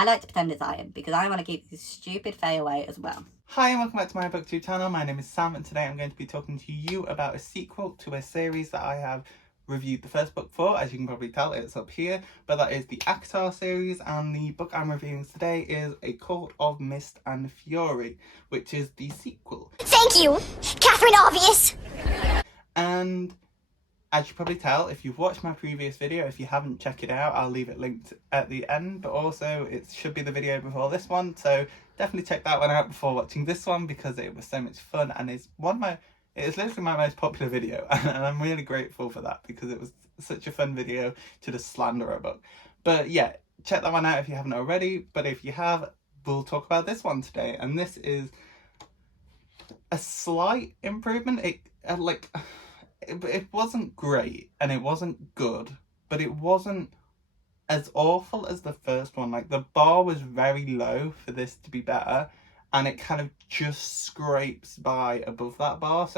I like to pretend it's iron because I want to keep this stupid Faye away as well. Hi and welcome back to my booktube channel. My name is Sam and today I'm going to be talking to you about a sequel to a series that I have reviewed the first book for. As you can probably tell, it's up here, but that is the ACOTAR series, and the book I'm reviewing today is A Court of Mist and Fury, which is the sequel. Thank you, Catherine Obvious! And as you probably tell, if you've watched my previous video, if you haven't, check it out. I'll leave it linked at the end, but also it should be the video before this one, so definitely check that one out before watching this one because it was so much fun, and it's it is literally my most popular video, and I'm really grateful for that because it was such a fun video to just slander a book. But yeah, check that one out if you haven't already, but if you have, we'll talk about this one today, and this is a slight improvement. It wasn't great and it wasn't good, but it wasn't as awful as the first one. Like, the bar was very low for this to be better, and it kind of just scrapes by above that bar,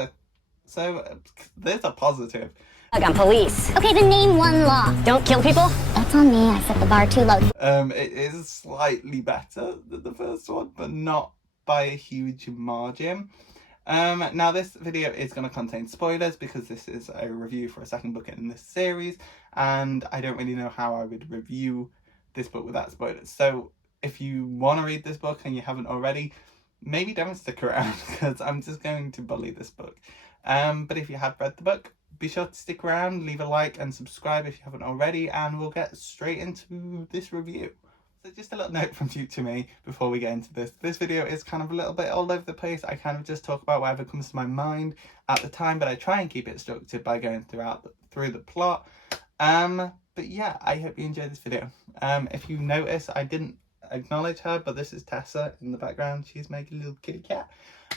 so there's a positive. I'm police. Okay, then name one law. Don't kill people? That's on me, I set the bar too low. It is slightly better than the first one, but not by a huge margin. Now this video is going to contain spoilers because this is a review for a second book in this series, and I don't really know how I would review this book without spoilers. So if you want to read this book and you haven't already, maybe don't stick around because I'm just going to bully this book. But if you have read the book, be sure to stick around, leave a like and subscribe if you haven't already, and we'll get straight into this review. So just a little note from future me before we get into this. This video is kind of a little bit all over the place. I kind of just talk about whatever comes to my mind at the time, but I try and keep it structured by going through the plot. But yeah, I hope you enjoyed this video. If you notice, I didn't acknowledge her, but this is Tessa in the background. She's making a little kitty cat.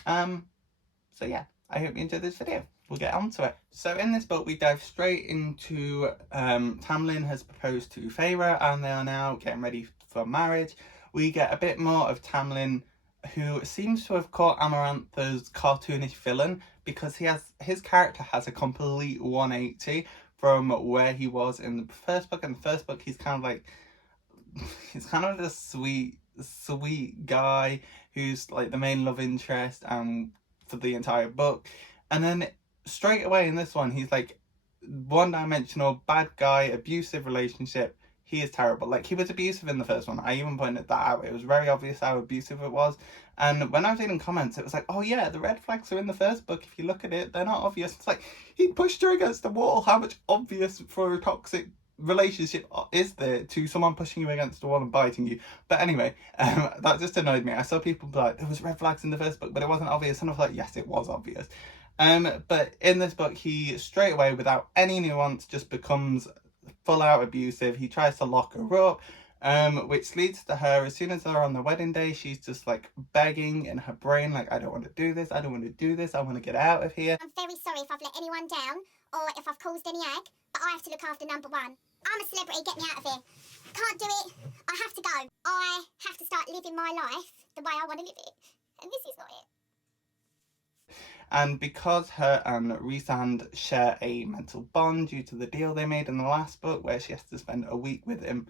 So yeah, I hope you enjoyed this video. We'll get on to it. So in this book, we dive straight into Tamlin has proposed to Feyre and they are now getting ready for marriage. We get a bit more of Tamlin, who seems to have caught Amarantha's cartoonish villain because his character has a complete 180 from where he was in the first book. In the first book, he's kind of this sweet guy who's like the main love interest for the entire book, and then straight away in this one he's like one-dimensional bad guy, abusive relationship. He is terrible. Like, he was abusive in the first one. I even pointed that out. It was very obvious how abusive it was, and when I was reading comments it was like, oh yeah, the red flags are in the first book. If you look at it, they're not obvious. It's like, he pushed her against the wall. How much obvious for a toxic relationship is there to someone pushing you against the wall and biting you? But anyway, that just annoyed me. I saw people be like, there was red flags in the first book but it wasn't obvious, and I was like, yes, it was obvious. But in this book he straight away, without any nuance, just becomes full out abusive. He tries to lock her up, which leads to her, as soon as they're on the wedding day, she's just like begging in her brain, like, I don't want to do this, I don't want to do this, I want to get out of here. I'm very sorry if I've let anyone down or if I've caused any ag, but I have to look after number one. I'm a celebrity, get me out of here. Can't do it, I have to go. I have to start living my life the way I want to live it, and this is not it. And because her and Rhysand share a mental bond due to the deal they made in the last book where she has to spend a week with him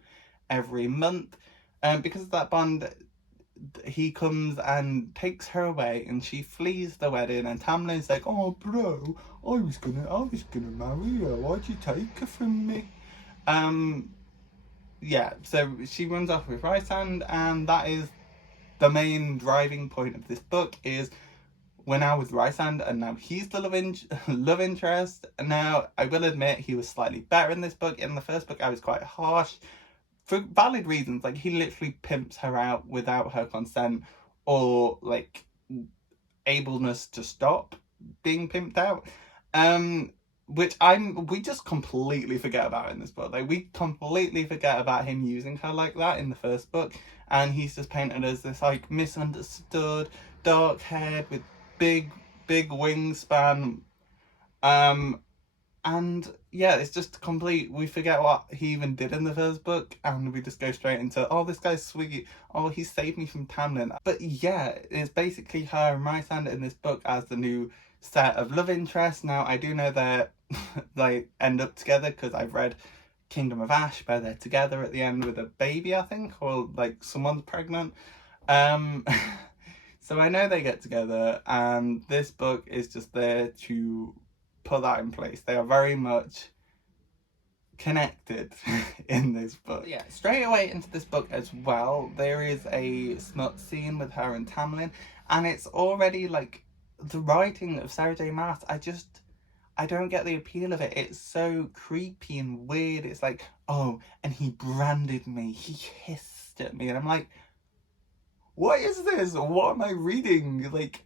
every month, because of that bond, he comes and takes her away and she flees the wedding, and Tamlin's like, oh bro, I was gonna marry her, why'd you take her from me? Yeah, so she runs off with Rhysand, and that is the main driving point of this book. Is we're now with Rhysand, and now he's the love interest. Now, I will admit, he was slightly better in this book. In the first book, I was quite harsh for valid reasons. Like, he literally pimps her out without her consent or like ableness to stop being pimped out, which we just completely forget about in this book. Like, we completely forget about him using her like that in the first book, and he's just painted as this like misunderstood, dark haired with big wingspan, and yeah, it's just complete, we forget what he even did in the first book and we just go straight into, oh, this guy's sweet, oh, he saved me from Tamlin. But yeah, it's basically her and Rhysand in this book as the new set of love interests. Now, I do know that they end up together because I've read Kingdom of Ash, where they're together at the end with a baby, I think, or like someone's pregnant. So I know they get together, and this book is just there to put that in place. They are very much connected in this book. Yeah, straight away into this book as well, there is a smut scene with her and Tamlin, and it's already like the writing of Sarah J Maas. I don't get the appeal of it. It's so creepy and weird. It's like, oh, and he branded me, he hissed at me, and I'm like, what is this? What am I reading? Like,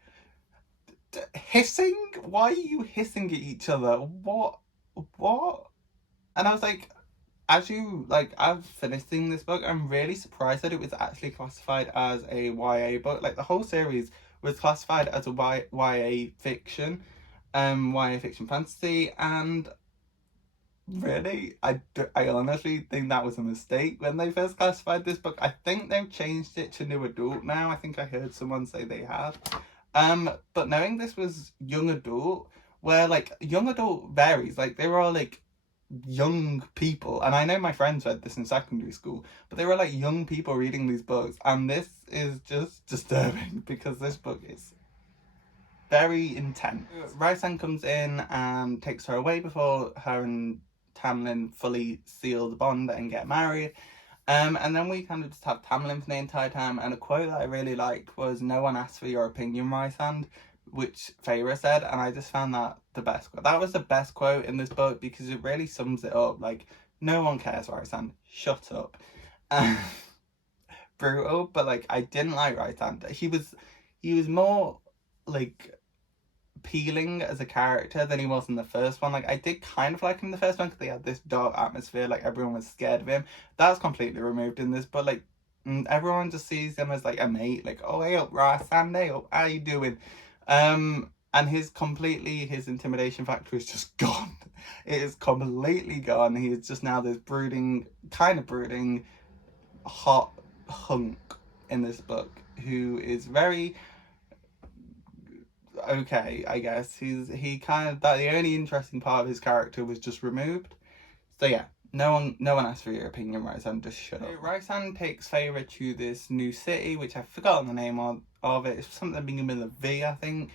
hissing? Why are you hissing at each other? What? And I was like, I've finished seeing this book, I'm really surprised that it was actually classified as a YA book. Like, the whole series was classified as a YA fiction, YA fiction fantasy, and really, I honestly think that was a mistake when they first classified this book. I think they've changed it to new adult now. I think I heard someone say they had. But knowing this was young adult, where like young adult varies, like they were all like young people, and I know my friends read this in secondary school, but they were like young people reading these books, and this is just disturbing because this book is very intense. Rysand comes in and takes her away before her and Tamlin fully seal the bond and get married. And then we kind of just have Tamlin for the entire time, and a quote that I really liked was, "No one asked for your opinion, Rysand," which Feyre said, and I just found that the best quote. That was the best quote in this book because it really sums it up. Like, no one cares, Rysand. Shut up. Brutal, but like I didn't like Rysand. He was more like appealing as a character than he was in the first one. Like, I did kind of like him in the first one because they had this dark atmosphere, like everyone was scared of him. That's completely removed in this, but like everyone just sees him as like a mate, like, oh, hey up Rysand, hey up, how you doing? And his intimidation factor is just gone. It is completely gone. He is just now this brooding hot hunk in this book who is very okay, I guess. The only interesting part of his character was just removed. So yeah, no one asked for your opinion, Rysand, just shut up. Rysand takes Feyre to this new city, which I've forgotten the name of it. It's something beginning with a V, I think.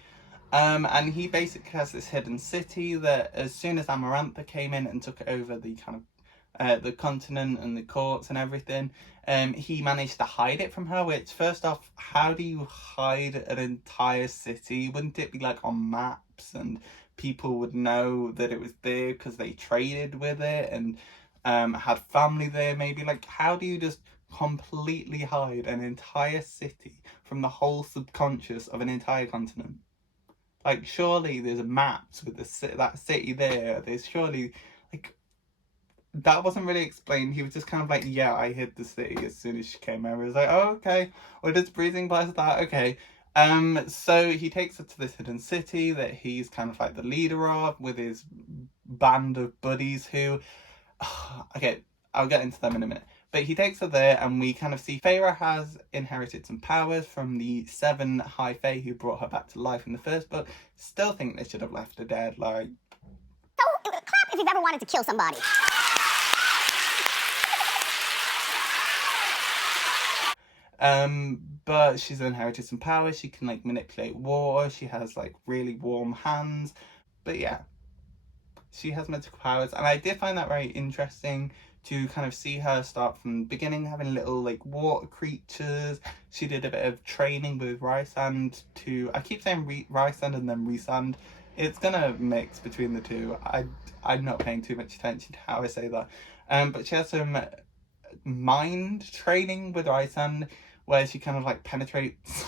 And he basically has this hidden city that as soon as Amarantha came in and took over the kind of the continent and the courts and everything, he managed to hide it from her, which, first off, how do you hide an entire city? Wouldn't it be like on maps and people would know that it was there because they traded with it and had family there maybe? Like, how do you just completely hide an entire city from the whole subconscious of an entire continent? Like, surely there's maps with that city there. There's surely, like, that wasn't really explained. He was just kind of like, yeah, I hid the city as soon as she came over. It was like, oh, okay. Well, does breathing place that? Okay. So he takes her to this hidden city that he's kind of like the leader of with his band of buddies who, okay, I'll get into them in a minute. But he takes her there, and we kind of see Feyre has inherited some powers from the 7 High Fae who brought her back to life in the first book. Still think they should have left her dead, like. So, clap if you've ever wanted to kill somebody. But she's inherited some powers. She can like manipulate water. She has like really warm hands. But yeah, she has magical powers, and I did find that very interesting to kind of see her start from the beginning, having little like water creatures. She did a bit of training with Rysand to, I keep saying Rysand and then Rysand. It's gonna mix between the two. I'm not paying too much attention to how I say that. But she has some mind training with Rysand where she kind of like penetrates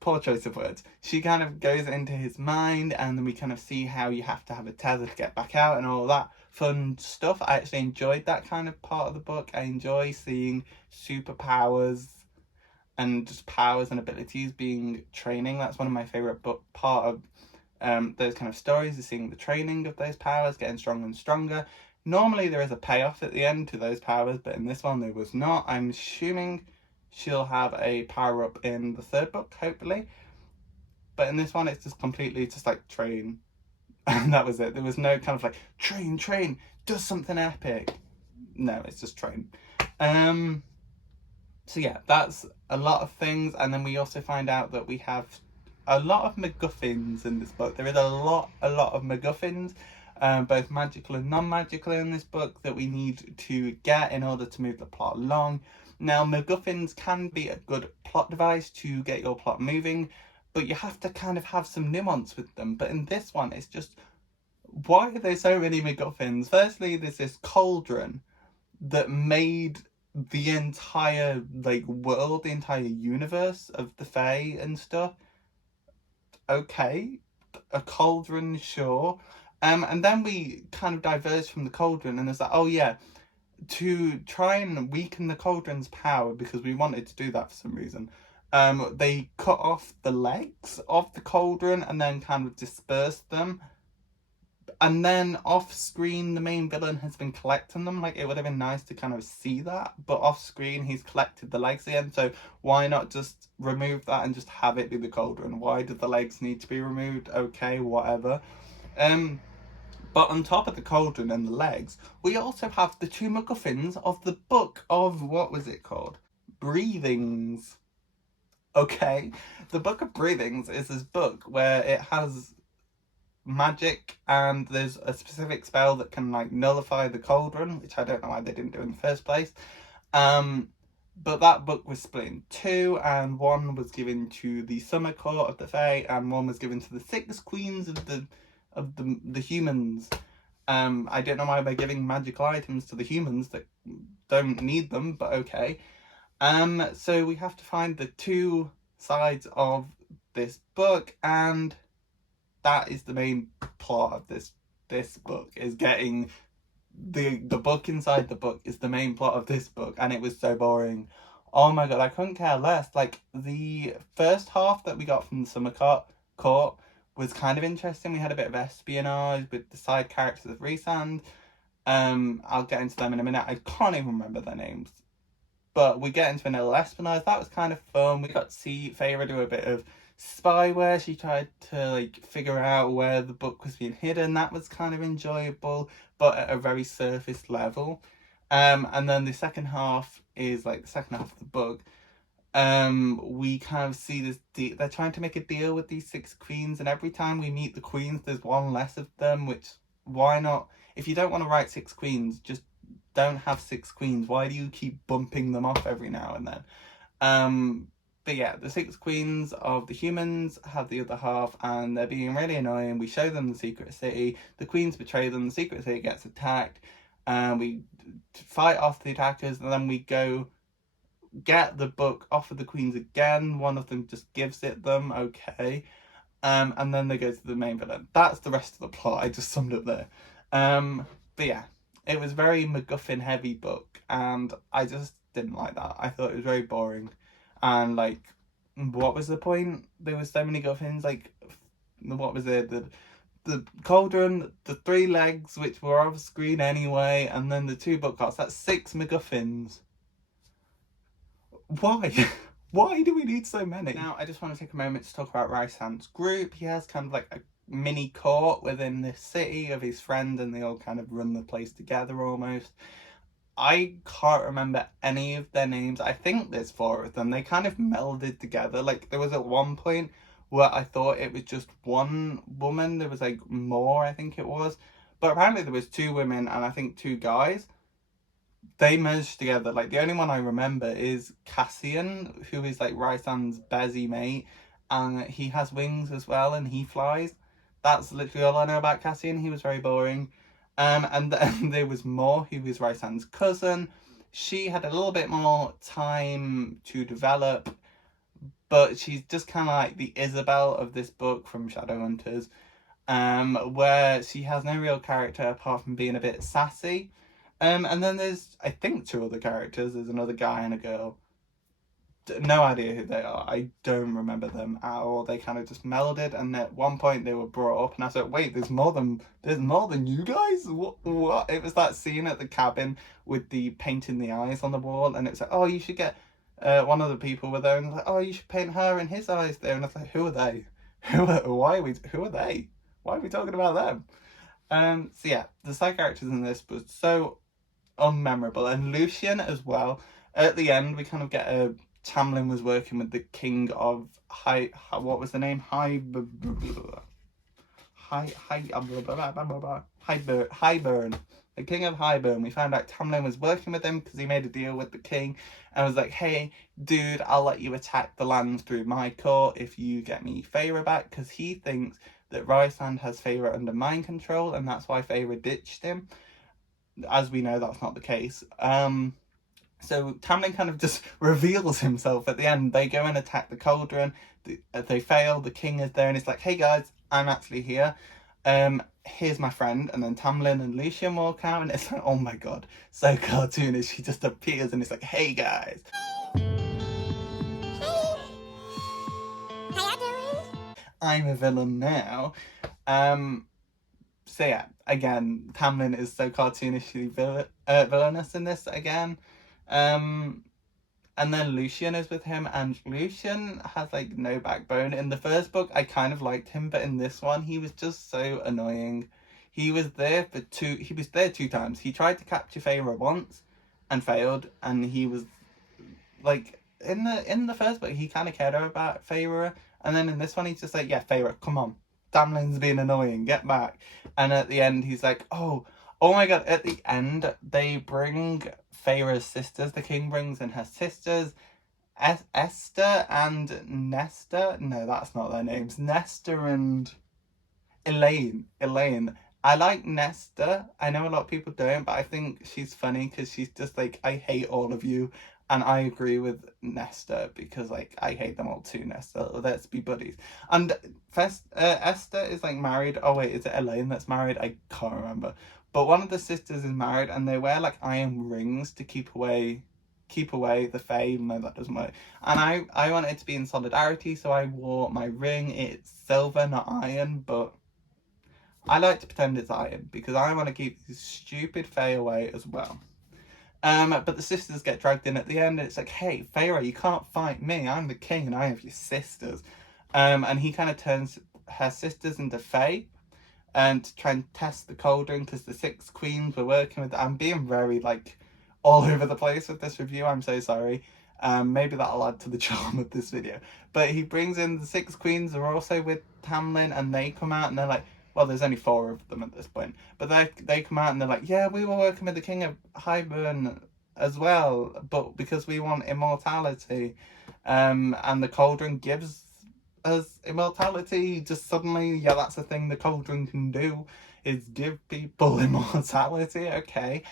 poor choice of words. She kind of goes into his mind, and then we kind of see how you have to have a tether to get back out and all that fun stuff. I actually enjoyed that kind of part of the book. I enjoy seeing superpowers and just powers and abilities being training. That's one of my favourite part of those kind of stories, is seeing the training of those powers, getting stronger and stronger. Normally there is a payoff at the end to those powers, but in this one there was not. I'm assuming she'll have a power up in the 3rd book, hopefully. But in this one it's just completely just like train And that was it. There was no kind of like, train, does something epic. No, it's just train. So yeah, that's a lot of things. And then we also find out that we have a lot of MacGuffins in this book. There is a lot of MacGuffins, both magical and non-magical in this book, that we need to get in order to move the plot along. Now, MacGuffins can be a good plot device to get your plot moving, but you have to kind of have some nuance with them. But in this one, it's just, why are there so many MacGuffins? Firstly, there's this cauldron that made the entire world, the entire universe of the Fae and stuff. Okay, a cauldron, sure. And then we kind of diverge from the cauldron, and it's like, oh yeah, to try and weaken the cauldron's power, because we wanted to do that for some reason, they cut off the legs of the cauldron and then kind of dispersed them. And then off screen, the main villain has been collecting them. Like, it would have been nice to kind of see that, but off screen, he's collected the legs again. So why not just remove that and just have it be the cauldron? Why did the legs need to be removed? Okay, whatever. But on top of the cauldron and the legs, we also have the two MacGuffins of the book of, what was it called? Breathings. Okay, the Book of Breathings is this book where it has magic, and there's a specific spell that can nullify the cauldron, which I don't know why they didn't do in the first place. But that book was split in two, and one was given to the Summer Court of the Fae, and one was given to the 6 queens of the humans. I don't know why they're giving magical items to the humans that don't need them, but okay. So we have to find the two sides of this book, and that is the main plot of this book, is getting the book inside the book is the main plot of this book, and it was so boring. Oh my god, I couldn't care less. Like, the first half that we got from the Summer Court was kind of interesting. We had a bit of espionage with the side characters of Rhysand. I'll get into them in a minute. I can't even remember their names. But we get into a little espionage. That was kind of fun. We got to see Feyre do a bit of spyware. She tried to figure out where the book was being hidden. That was kind of enjoyable, but at a very surface level. And then the second half is the second half of the book. We kind of see this they're trying to make a deal with these 6 queens, and every time we meet the queens, there's one less of them. Which, why not? If you don't want to write 6 queens, just don't have 6 queens. Why do you keep bumping them off every now and then? But yeah, the 6 queens of the humans have the other half, and they're being really annoying. We show them the secret city. The queens betray them. The secret city gets attacked. We fight off the attackers, and then we go get the book off of the queens again. One of them just gives it them. Okay. And then they go to the main villain. That's the rest of the plot. I just summed up there. But yeah, it was very MacGuffin heavy book, and I just didn't like that. I thought it was very boring. And what was the point? There were so many guffins. What was it? The cauldron, the 3 legs, which were off screen anyway, and then the 2 book cards. That's 6 MacGuffins. Why? Why do we need so many? Now, I just want to take a moment to talk about Rhysand's group. He has kind of a mini court within this city of his friend, and they all kind of run the place together almost. I can't remember any of their names. I think there's 4 of them. They kind of melded together. There was at one point where I thought it was just one woman. There was more, I think it was. But apparently there was 2 women and I think 2 guys. They merged together. The only one I remember is Cassian, who is Rhysand's busy mate. And he has wings as well, and he flies. That's literally all I know about Cassian. He was very boring. And then there was Mor, who was Rhysand's cousin. She had a little bit more time to develop, but she's just kind of the Isabel of this book from Shadowhunters, where she has no real character apart from being a bit sassy. And then there's, I think, 2 other characters. There's another guy and a girl. No idea who they are. I don't remember them at all. They kind of just melded, and at one point they were brought up, and I said, wait, there's more than you guys? What? It was that scene at the cabin with the painting the eyes on the wall, and it's oh, you should get one of the people were there, and oh, you should paint her and his eyes there, and I was who are they? Who are they? why are we talking about them? So yeah, the side characters in this was so unmemorable, and Lucian as well. At the end, we kind of get a Tamlin was working with the king of what was the name? Highburn. The king of Highburn. We found out Tamlin was working with him because he made a deal with the king and was like, hey, dude, I'll let you attack the land through my court if you get me Feyre back, because he thinks that Rysand has Feyre under mind control, and that's why Feyre ditched him. As we know, that's not the case. So Tamlin kind of just reveals himself at the end. They go and attack the cauldron. They fail. The king is there and it's like, hey guys, I'm actually here. Here's my friend. And then Tamlin and Lucian walk out and it's like, oh my god, so cartoonish. She just appears and it's like, hey guys. How you doing? I'm a villain now. So yeah, again, Tamlin is so cartoonishly villainous in this again. And then Lucian is with him, and Lucian has like no backbone. In the first book, I kind of liked him, but in this one, he was just so annoying. He was there two times. He tried to capture Feyre once and failed, and he was like in the first book, he kind of cared about Feyre, and then in this one, he's just like, yeah, Feyre, come on, Tamlin's being annoying, get back. And at the end, he's like, oh my god, at the end, they bring Feyre's sisters. The king brings in her sisters, Esther and Nesta. No, that's not their names. Nesta and Elaine. I like Nesta. I know a lot of people don't, but I think she's funny because she's just like, I hate all of you. And I agree with Nesta because, like, I hate them all too, Nesta. Let's be buddies. And Esther is, like, married. Oh, wait, is it Elaine that's married? I can't remember. But one of the sisters is married and they wear, like, iron rings to keep away the Fae. No, that doesn't work. And I want it to be in solidarity, so I wore my ring. It's silver, not iron, but I like to pretend it's iron because I want to keep these stupid Fae away as well. But the sisters get dragged in at the end and it's like, hey, Feyre, you can't fight me. I'm the king and I have your sisters. And he kind of turns her sisters into Fae to try and test the cauldron because the 6 queens were working with... I'm being very, like, all over the place with this review. I'm so sorry. Maybe that'll add to the charm of this video. But he brings in the 6 queens who are also with Tamlin and they come out and they're like, well, there's only 4 of them at this point. But they come out and they're like, yeah, we were working with the king of Highburn as well, but because we want immortality. And the cauldron gives us immortality. Just suddenly, yeah, that's a thing the cauldron can do, is give people immortality, okay.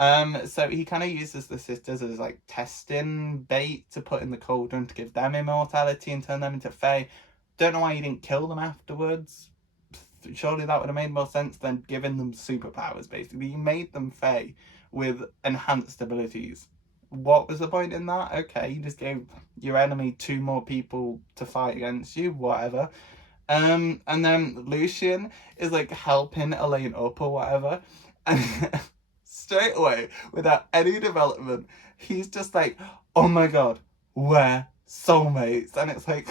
So he kind of uses the sisters as like testing bait to put in the cauldron to give them immortality and turn them into Fae. Don't know why he didn't kill them afterwards. Surely that would have made more sense than giving them superpowers, basically. You made them Fae with enhanced abilities. What was the point in that? Okay, you just gave your enemy 2 more people to fight against you, whatever. And then Lucian is like helping Elaine up or whatever. And straight away, without any development, he's just like, oh my god, we're soulmates. And it's like...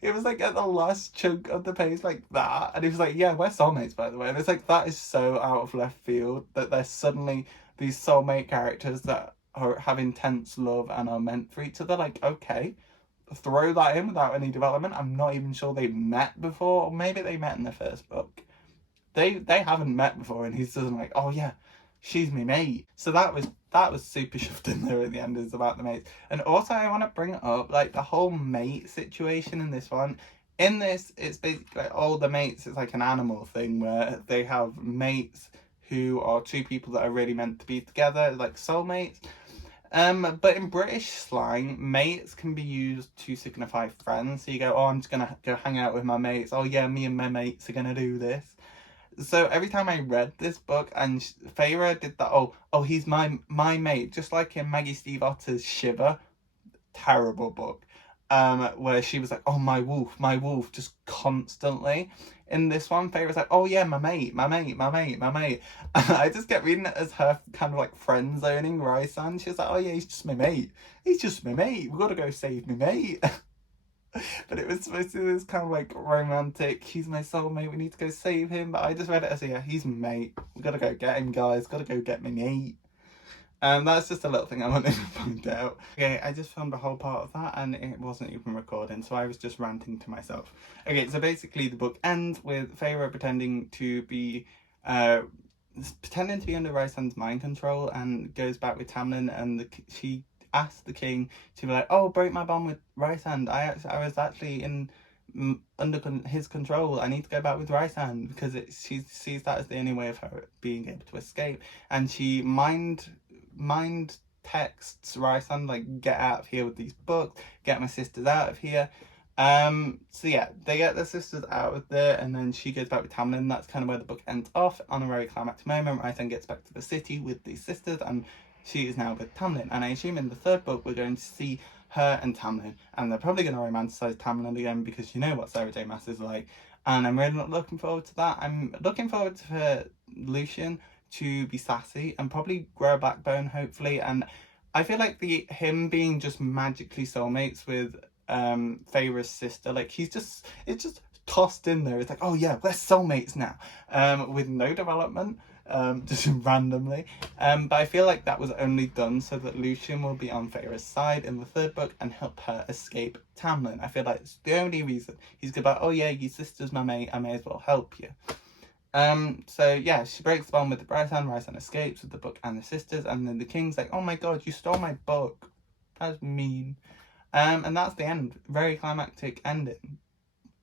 It was like at the last chunk of the page like that. And he was like, yeah, we're soulmates, by the way. And it's like, that is so out of left field that they're suddenly these soulmate characters that have intense love and are meant for each other. Like, okay, throw that in without any development. I'm not even sure they met before. Or maybe they met in the first book. They haven't met before. And he's just like, oh yeah, she's me mate. So that was super shoved in there at the end, is about the mates. And also I want to bring up like the whole mate situation in this one. In this, it's basically like all the mates, it's like an animal thing where they have mates who are 2 people that are really meant to be together, like soulmates. But in British slang, mates can be used to signify friends. So you go, oh, I'm just gonna go hang out with my mates. Oh yeah, me and my mates are gonna do this. So every time I read this book and Feyre did that, oh, he's my mate, just like in Maggie Steve Otter's Shiver, terrible book, where she was like, oh, my wolf, just constantly. In this one, Feyre's like, oh yeah, my mate. I just kept reading it as her kind of like friend zoning Rysand. She's like, oh yeah, he's just my mate. We gotta go save my mate. But it was supposed to be this kind of like romantic, he's my soulmate, we need to go save him. But I just read it as, yeah, he's my mate. We gotta go get him, guys. Gotta go get my mate. That's just a little thing I wanted to point out. Okay, I just filmed a whole part of that and it wasn't even recording, so I was just ranting to myself. Okay, so basically the book ends with Feyre pretending to be under Rhysand's mind control and goes back with Tamlin, and she asked the king to be like, oh, break my bond with Rhysand. I was actually under his control. I need to go back with Rhysand, because she sees that as the only way of her being able to escape. And she mind texts Rhysand like, get out of here with these books, get my sisters out of here. So yeah, they get their sisters out of there, and then she goes back with Tamlin. That's kind of where the book ends off, on a very climactic moment. Rhysand gets back to the city with these sisters, and she is now with Tamlin. And I assume in the third book we're going to see her and Tamlin, and they're probably going to romanticize Tamlin again, because you know what Sarah J Maas is like, and I'm really not looking forward to that. I'm looking forward to Lucian to be sassy and probably grow a backbone, hopefully. And I feel like him being just magically soulmates with Feyre's sister, like it's just tossed in there. It's like, oh yeah, we're soulmates now, with no development, just randomly. But I feel like that was only done so that Lucian will be on Feyre's side in the third book and help her escape Tamlin. I feel like it's the only reason. He's good about, oh yeah, your sister's my mate, I may as well help you. So yeah, she breaks the bond with the Rhysand escapes with the book and the sisters, and then the king's like, oh my god, you stole my book. That's mean. And that's the end. Very climactic ending.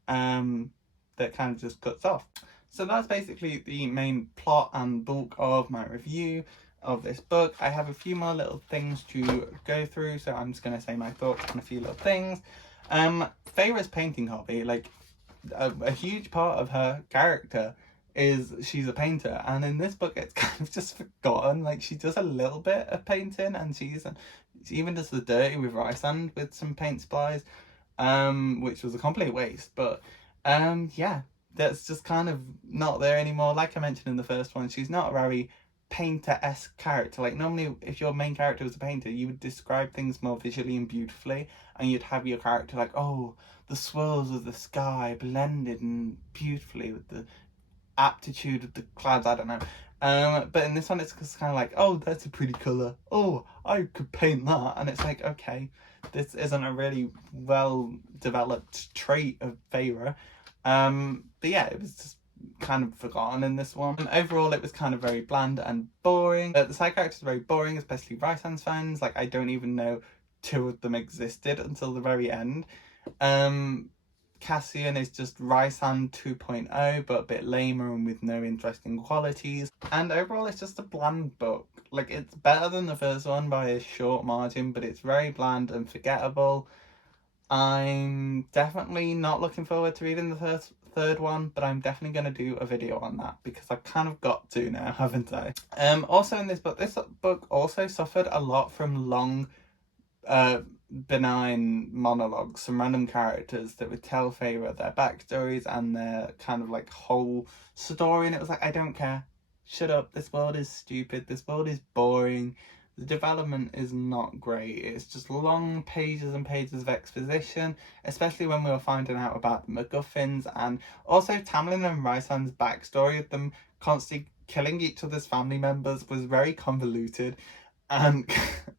That kind of just cuts off. So that's basically the main plot and bulk of my review of this book. I have a few more little things to go through, so I'm just going to say my thoughts on a few little things. Feyre's painting hobby, like a huge part of her character is she's a painter, and in this book it's kind of just forgotten. Like, she does a little bit of painting, and she even does the dirty with Rhysand with some paint supplies, which was a complete waste. But yeah, that's just kind of not there anymore. Like I mentioned in the first one, she's not a very painter-esque character. Like, normally if your main character was a painter, you would describe things more visually and beautifully, and you'd have your character like, oh, the swirls of the sky blended and beautifully with the aptitude of the clouds, I don't know. But in this one it's just kind of like, oh, that's a pretty colour, oh, I could paint that. And it's like, okay, this isn't a really well developed trait of Feyre. But yeah, it was just kind of forgotten in this one. And overall it was kind of very bland and boring. The side characters are very boring, especially Rhysand's fans. Like, I don't even know two of them existed until the very end. Cassian is just Rhysand 2.0, but a bit lamer and with no interesting qualities. And overall it's just a bland book. Like, it's better than the first one by a short margin, but it's very bland and forgettable. I'm definitely not looking forward to reading the third one, but I'm definitely going to do a video on that, because I've kind of got to now, haven't I? Also in this book also suffered a lot from long benign monologues, some random characters that would tell Feyre their backstories and their kind of like whole story, and it was like, I don't care, shut up, this world is stupid, this world is boring, the development is not great, it's just long pages and pages of exposition, especially when we were finding out about the MacGuffins. And also Tamlin and Rhysand's backstory of them constantly killing each other's family members was very convoluted and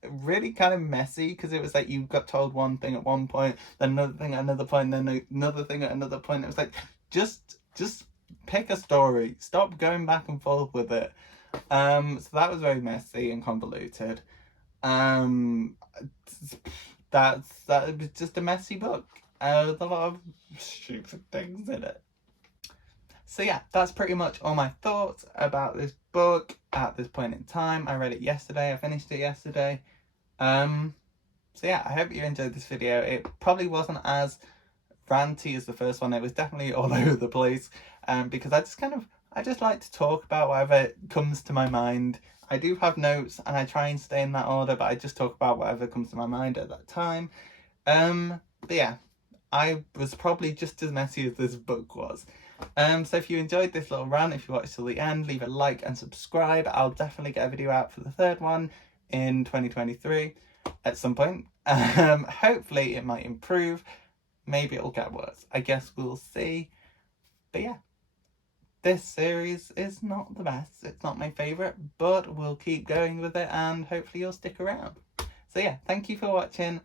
really kind of messy, because it was like you got told one thing at one point, then another thing at another point, then another thing at another point. It was like, just pick a story, stop going back and forth with it. So that was very messy and convoluted. That was just a messy book with a lot of stupid things in it. So yeah, that's pretty much all my thoughts about this book at this point in time. I read it yesterday, I finished it yesterday. So yeah, I hope you enjoyed this video. It probably wasn't as ranty as the first one. It was definitely all over the place, because I just like to talk about whatever comes to my mind. I do have notes and I try and stay in that order, but I just talk about whatever comes to my mind at that time. But yeah, I was probably just as messy as this book was. So if you enjoyed this little rant, if you watched till the end, leave a like and subscribe. I'll definitely get a video out for the third one in 2023 at some point. Hopefully it might improve. maybe it'll get worse. I guess we'll see. But yeah, this series is not the best. It's not my favourite, but we'll keep going with it and hopefully you'll stick around. So yeah, thank you for watching.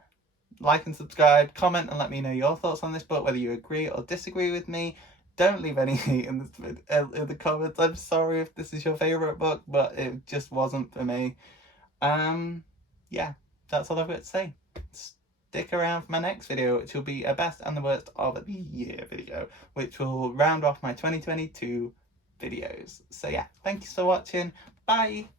Like and subscribe, comment and let me know your thoughts on this book, whether you agree or disagree with me. Don't leave any hate in the comments. I'm sorry if this is your favourite book, but it just wasn't for me. Yeah, that's all I've got to say. Stick around for my next video, which will be a best and the worst of the year video, which will round off my 2022 videos. So yeah, thank you for watching. Bye!